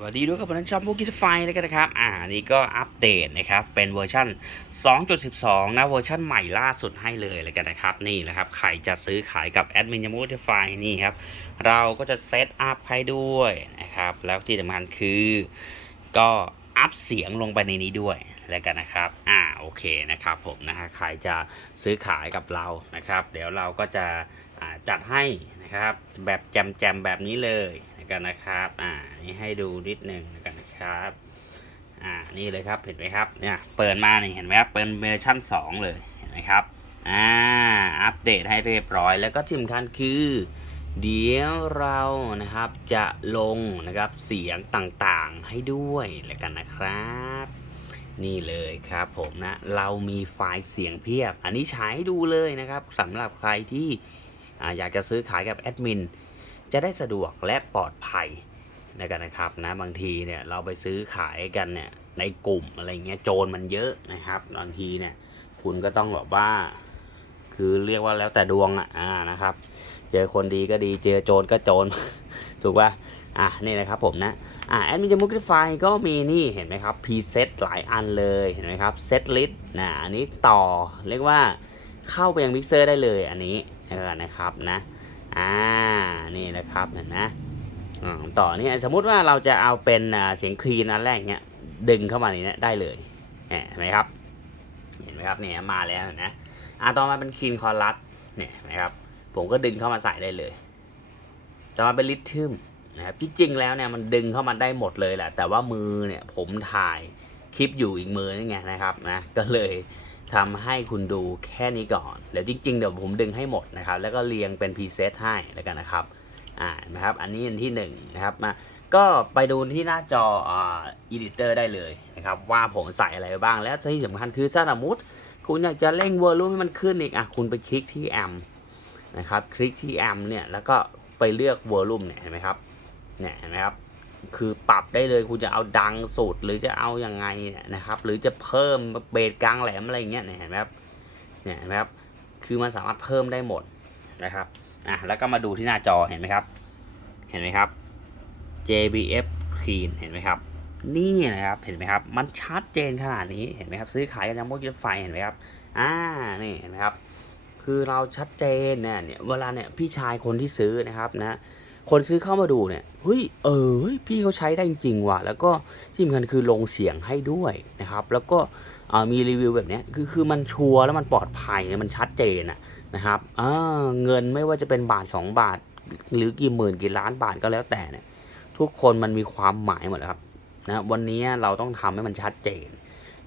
สวัสดีด้วยกับผมนันชอบพวกกิทไฟแล้วกันนะครับ อ่านี่ก็อัปเดตนะครับ เป็นเวอร์ชัน2.12 นะ เวอร์ชันใหม่ล่าสุดให้เลยแล้วกันนะครับ นี่แหละครับ ใครจะซื้อขายกับแอดมินยามูกิทไฟนี่ครับ เราก็จะเซตอัพให้ด้วยนะครับ แล้วที่สำคัญคือ ก็อัพเสียงลงไปในนี้ด้วยแล้วกันนะครับ อ่า โอเคนะครับผมนะฮะ ใครจะซื้อขายกับเรา นะครับ เดี๋ยวเราก็จะจัดให้นะครับ แบบแจมๆแบบนี้เลย กันนะครับ อ่า นี่ให้ดูนิดหนึ่งกันนะครับ อ่า นี่เลยครับ เห็นไหมครับ เนี่ย เปิดมาเนี่ยเห็นไหมครับเป็นเวอร์ชั่น 2 เลย เห็นไหมครับ อ่า อัปเดตให้เรียบร้อย แล้วก็ที่สำคัญคือ เดี๋ยวเรานะครับจะลงนะครับเสียงต่างๆให้ด้วยแล้วกันนะครับนี่เลยครับผมนะ เรามีไฟล์เสียงเพียบ อันนี้ใช้ดูเลยนะครับสำหรับใครที่อ่าอยากจะซื้อขายกับแอดมิน จะได้สะดวกและปลอดภัยในกันนะครับนะบางทีเนี่ยเราไปซื้อขายกันเนี่ยในกลุ่มอะไรเงี้ยโจรมันเยอะนะครับบางทีเนี่ยคุณก็ต้องแบบว่า คือเรียกว่าแล้วแต่ดวงอะอ่านะครับ เจอคนดีก็ดีเจอโจรก็โจรถูกป่ะอะนี่นะครับผมนะอ่าแอดมินจะมุกไฟก็มีนี่เห็นไหมครับพรีเซตหลายอันเลยเห็นไหมครับเซตลิสต์นะอันนี้ต่อเรียกว่าเข้าไปยังมิกเซอร์ได้เลยอันนี้นะครับนะ อ่านี่นะครับเห็นนะต่อนี่สมมุติว่าเราจะเอาเป็นเสียงคลีนอันแรกเนี้ยดึงเข้ามาในนี้ได้เลยเห็นไหมครับ เห็นไหมครับเนี่ยมาแล้วเห็นนะอ่าต่อมาเป็นคลีนคอรัสเนี่ยนไหมครับผมก็ดึงเข้ามาใส่ได้เลย ต่อมาเป็นลิทึมนะครับที่จริงแล้วเนี่ยมันดึงเข้ามาได้หมดเลยแหละแต่ว่ามือเนี่ยผมถ่ายคลิปอยู่อีกมือนึงไงนะครับนะก็เลย ทำให้คุณดูแค่นี้ก่อน เดี๋ยวจริงๆ เดี๋ยวผมดึงให้หมดนะครับ แล้วก็เรียงเป็นพรีเซตให้แล้วกันนะครับ อ่านะครับ อันนี้อันที่หนึ่งนะครับ มา ก็ไปดูที่หน้าจออ่าอีดิเตอร์ได้เลยนะครับ ว่าผมใส่อะไรไปบ้าง และที่สำคัญคือถ้าสมมติคุณอยากจะเร่งวอลลุ่มให้มันขึ้นอีก อะ คุณไปคลิกที่แอมนะครับ คลิกที่แอมเนี่ย แล้วก็ไปเลือกเวอลลุ่มเนี่ย เห็นไหมครับ เนี่ย เห็นไหมครับ คือปรับได้เลยคุณจะเอาดังสุดหรือจะเอายังไงเนี่ยนะครับ หรือจะเพิ่มเบสกลางแหลมอะไรเงี้ยเนี่ยเห็นไหมครับเนี่ยเห็นไหมครับคือมันสามารถเพิ่มได้หมดนะครับอะแล้วก็มาดูที่หน้าจอเห็นไหมครับ เห็นไหมครับ JBF Clean เห็นไหมครับนี่นะครับเห็นไหมครับ มันชัดเจนขนาดนี้เห็นไหมครับ ซื้อขายกันยังพวกรถไฟเห็นไหมครับอ่านี่เห็นไหมครับ คือเราชัดเจนเนี่ยเนี่ยเวลาเนี่ยพี่ชายคนที่ซื้อนะครับนะ คนซื้อเข้ามาดูเนี่ยเฮ้ยเออพี่เขาใช้ได้จริงว่ะ แล้วก็ที่สำคัญคือลงเสียงให้ด้วยนะครับ แล้วก็มีรีวิวแบบนี้คือคือมันชัวร์แล้วมันปลอดภัยมันชัดเจนนะครับเงินไม่ว่าจะเป็นบาท 2 บาท หรือกี่หมื่นกี่ล้านบาทก็แล้วแต่เนี่ยทุกคนมันมีความหมายหมดครับนะวันนี้เราต้องทำให้มันชัดเจน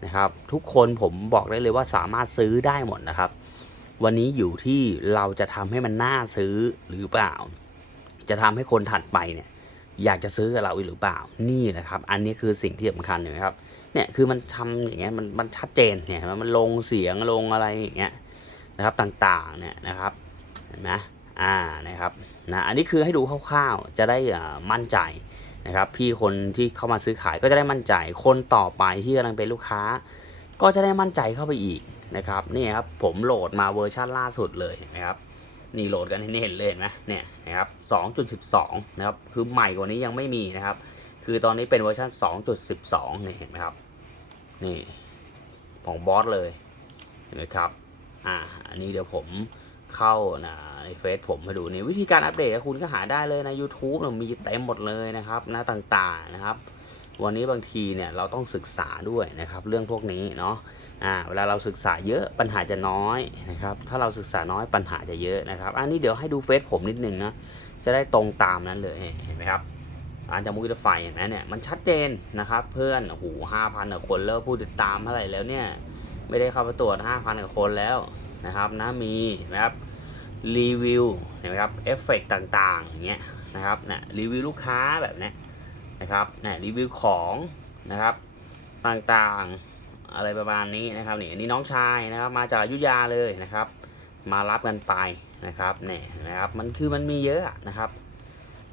นะครับ ทุกคนผมบอกได้เลยว่าสามารถซื้อได้หมดนะครับ วันนี้อยู่ที่เราจะทำให้มันน่าซื้อหรือเปล่า จะทำให้คนถัดไปเนี่ยอยากจะซื้อกับเราอีกหรือเปล่า นี่แหละครับ อันนี้คือสิ่งที่สำคัญเห็นไหมครับ เนี่ยคือมันทำอย่างเงี้ยมันมันชัดเจนเนี่ยมันลงเสียงลงอะไรอย่างเงี้ยนะครับต่างๆเนี่ยนะครับเห็นไหมอ่านะครับนะอันนี้คือให้ดูคร่าวๆจะได้อ่ามั่นใจนะครับ พี่คนที่เข้ามาซื้อขายก็จะได้มั่นใจ คนต่อไปที่กำลังเป็นลูกค้า ก็จะได้มั่นใจเข้าไปอีกนะครับนี่ครับผมโหลดมาเวอร์ชันล่าสุดเลยนไหมครับ นี่โหลดกันให้เห็นเลยเห็นไหมเนี่ยนะครับ 2.12 นะครับ คือใหม่กว่านี้ยังไม่มีนะครับ คือตอนนี้เป็นเวอร์ชัน2.12เนี่ยเห็นไหมครับ นี่ของบอสเลยเห็นไหมครับ อ่า อันนี้เดี๋ยวผมเข้านะในเฟซผมมาดูนี่วิธีการอัปเดตคุณก็หาได้เลยใน YouTube เนี่ยมีเต็มหมดเลยนะครับหน้าต่างๆนะครับ วันนี้บางทีเนี่ยเราต้องศึกษาด้วยนะครับ เรื่องพวกนี้เนาะ อ่าเวลาเราศึกษาเยอะปัญหาจะน้อยนะครับ ถ้าเราศึกษาน้อยปัญหาจะเยอะนะครับอันนี้เดี๋ยวให้ดูเฟซผมนิดนึงนะจะได้ตรงตามนั้นเลยเห็นไหมครับอ่านจากมุกไฟเห็นไหมเนี่ยมันชัดเจนนะครับ เพื่อนโอ้โหห้าพันกว่าคนแล้วผู้ติดตามเท่าไหร่แล้วเนี่ยไม่ได้เข้าไปตรวจห้าพันกว่าคนแล้วนะครับนะมีนะครับรีวิวเห็นไหมครับเอฟเฟกต่างๆอย่างเงี้ยนะครับเนี่ยรีวิวลูกค้าแบบเนี้ยนะครับเนี่ยรีวิวของนะครับต่างๆ อะไรประมาณนี้นะครับนี่อันนี้น้องชายนะครับมาจากอยุธยาเลยนะครับ มารับกันไปนะครับเนี่ยนะครับมันคือมันมีเยอะนะครับ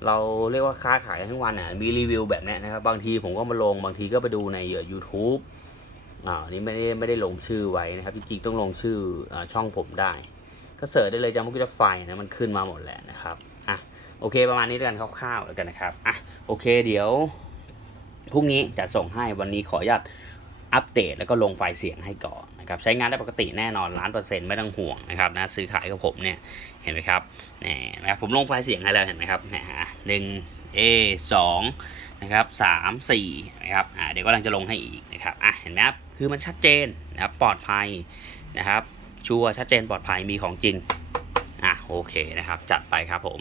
เราเรียกว่าค้าขายทั้งวันอะมีรีวิวแบบนี้นะครับ บางทีผมก็มาลงบางทีก็ไปดูในยูทูบอ่าอันนี้ไม่ได้ไม่ได้ลงชื่อไว้นะครับจริงๆต้องลงชื่ออช่องผมได้ ก็เสิร์ชได้เลยจามุกิจะไฟนะมันขึ้นมาหมดแหละนะครับอะโอเคประมาณนี้ด้วยกันคร่าวๆแล้วกันนะครับอะโอเคเดี๋ยวพรุ่งนี้จะส่งให้วันนี้ขออนุญาต อัปเดตแล้วก็ลงไฟล์เสียงให้ก่อนนะครับใช้งานได้ปกติแน่นอนล้านเปอร์เซ็นต์ไม่ต้องห่วงนะครับนะซื้อขายกับผมเนี่ยเห็นไหมครับนี่นะครับผมลงไฟล์เสียงให้แล้วเห็นไหมครับเนี่ยฮะหนึ่ง A สองนะครับสามสี่นะครับอ่าเดี๋ยวก็กำลังจะลงให้อีกนะครับอะเห็นไหมครับคือมันชัดเจนนะครับปลอดภัยนะครับชัวร์ชัดเจนปลอดภัยมีของจริงอะโอเคนะครับ จัดไปครับผม